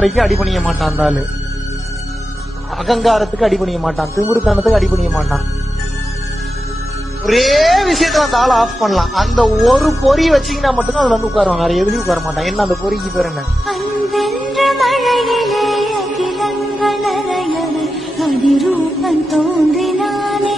முறைக்கு அடிபணிய மாட்டான். அந்த ஆளு அகங்காரத்துக்கு அடிபணிய மாட்டான், திமிருத்தனத்துக்கு அடிபணிய மாட்டான். ஒரே விஷயத்துல அந்த ஆளை ஆஃப் பண்ணலாம். அந்த ஒரு பொறி வச்சீங்கன்னா மட்டும்தான் அதுல வந்து உட்காருவாங்க, வேற எதுலயும் உட்கார மாட்டான். என்ன அந்த பொறிக்கு பேர் என்ன? அதிரூபம் தோன்றினா